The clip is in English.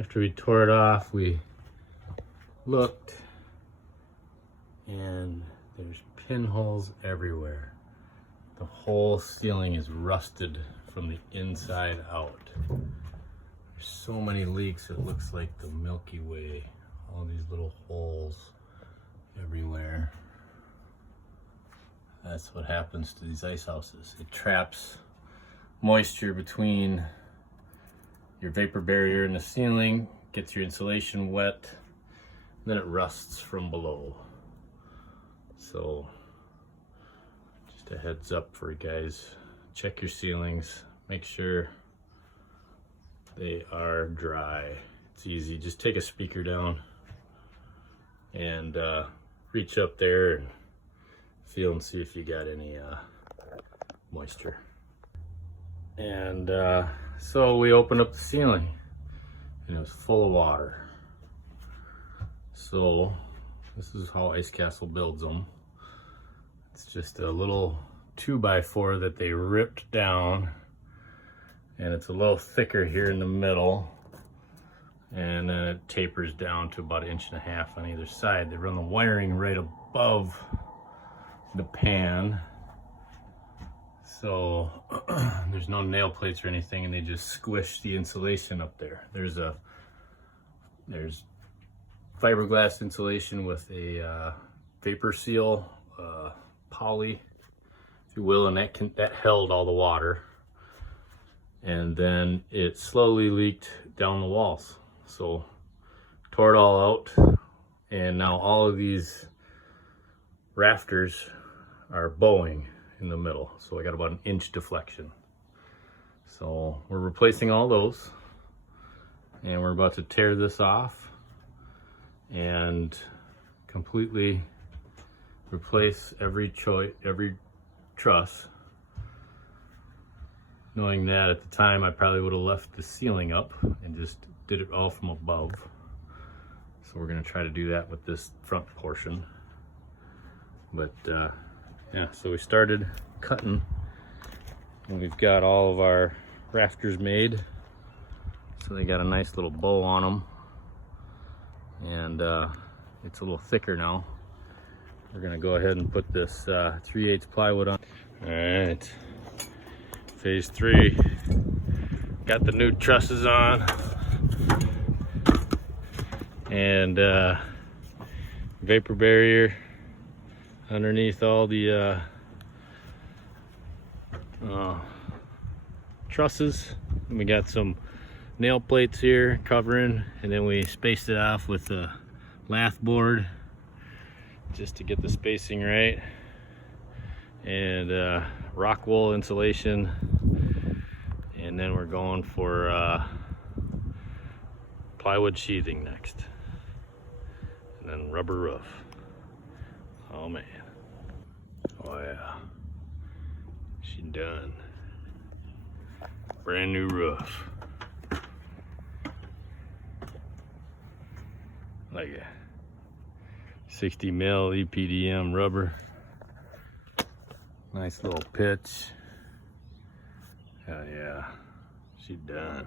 after we tore it off, we looked, and there's pinholes everywhere. The whole ceiling is rusted from the inside out. There's so many leaks, it looks like the Milky Way. All these little holes everywhere. That's what happens to these ice houses. It traps moisture between your vapor barrier and the ceiling, gets your insulation wet, then it rusts from below. So just a heads up for you guys, check your ceilings, make sure they are dry. It's easy, just take a speaker down and reach up there and feel and see if you got any moisture. And so we opened up the ceiling and it was full of water. So this is how Ice Castle builds them. It's just a little 2x4 that they ripped down, and it's a little thicker here in the middle, and then it tapers down to about 1.5 inches on either side. They run the wiring right above the pan, so there's no nail plates or anything, and they just squish the insulation up there. There's fiberglass insulation with a vapor seal, poly, if you will, and that held all the water, and then it slowly leaked down the walls. So tore it all out, and now all of these rafters are bowing in the middle, so I got about 1 inch deflection. So we're replacing all those, and we're about to tear this off and completely replace every truss, knowing that at the time I probably would have left the ceiling up and just did it all from above. So we're going to try to do that with this front portion. But yeah, so we started cutting, and we've got all of our rafters made, so they got a nice little bow on them, and it's a little thicker now. We're gonna go ahead and put this 3/8 plywood on. All right, phase 3. Got the new trusses on, and vapor barrier underneath all the trusses. And we got some nail plates here covering, and then we spaced it off with a lath board just to get the spacing right, and rock wool insulation, and then we're going for plywood sheathing next, and then rubber roof. Oh man, oh yeah, she done. Brand new roof. Like a 60 mil EPDM rubber. Nice little pitch. Hell yeah, she done.